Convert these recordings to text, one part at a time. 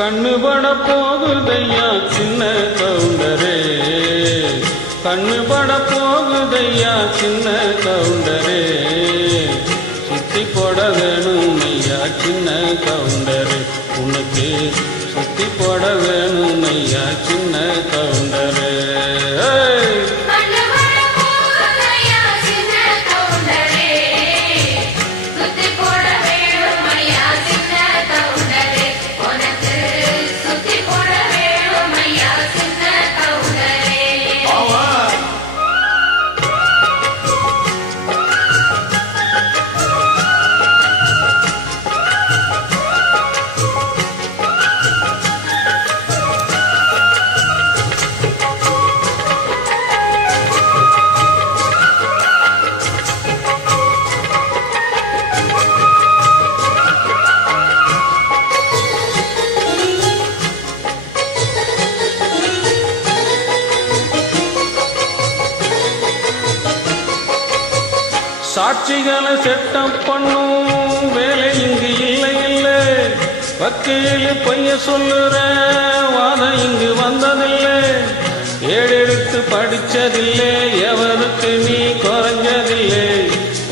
கண்ணுபட போகுதையா சின்ன கவுண்டரே, கண்ணுபட போகுதையா சின்ன கவுண்டரே, சுத்தி போட வேணும் ஐயா சின்ன கவுண்டரே, உனக்கு சுத்தி போட வேணும் ஐயா சின்ன கவுண்டரே. சாட்சிகளை செட்டம் பண்ணும் வேலை இங்கு இல்லை இல்லை, வக்கீல் பொய்ய சொல்லுற வாதம் இங்கு வந்ததில்லை, ஏழெழுத்து படிச்சதில்லை, எவருக்கு நீ குறைஞ்சதில்லை,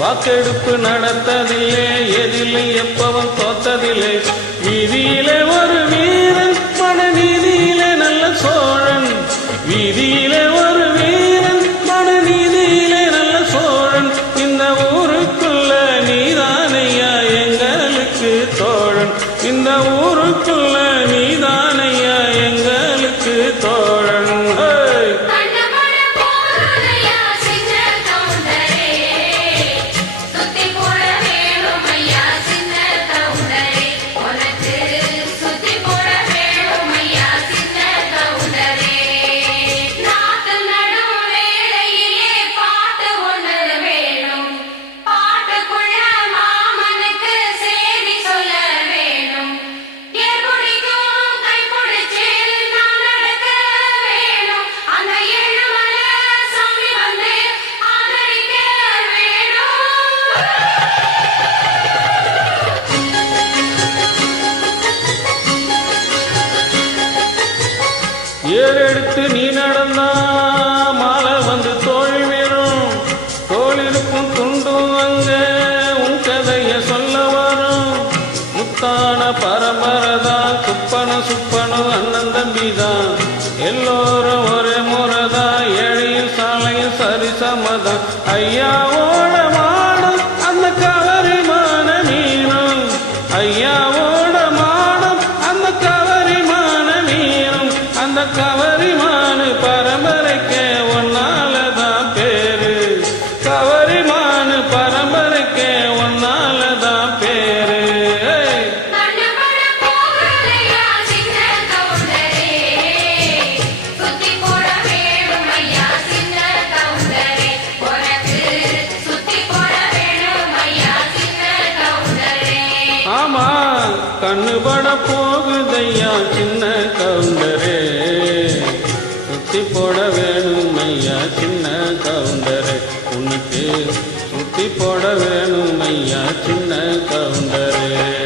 வாக்கெடுப்பு நடத்ததில்லை, எதிலும் எப்பவும் தோத்ததில்லை, வீதியிலே ஒரு வீரன் மனநீதியிலே நல்ல சோழன், வீதியிலே ஒரு வீரன் மனநீதியிலே நல்ல சோழன், இந்த ஊருக்குள்ள நீதானையா எங்களுக்கு தோழன், இந்த ஊருக்குள்ள நீதானையா எங்களுக்கு தோழன். ஏறெடுத்து நீ நடந்தா மாலை வந்து தோழி வீரும், தோளிருக்கும் துண்டும் அங்க உன் கதைய சொல்ல வரும், முத்தான பரம்பரைதான் குப்பனும் சுப்பனும் அண்ணன் தம்பிதான், எல்லோரும் ஒரே முறைதான், ஏழையும் சாலையும் சரிசமதான், ஐயாவோட மானம் அந்த கவரிமான மீனும், ஐயாவோட மானம் அந்த கவரிமான மீனும், அந்த கவரிமான பரம்பரைக்கு ஒன்னாலதான் பேரு, கவரிமான பரம்பரைக்கு ஒன்னாலதான் பேரு. ஆமா கண்ணுபட போகுதையா சின்ன கவுண்டரே, சுத்தி போட வேணும் ஐயா சின்ன கவுண்டரே, உனக்கு சுத்தி போட வேணும் ஐயா சின்ன கவுண்டரே.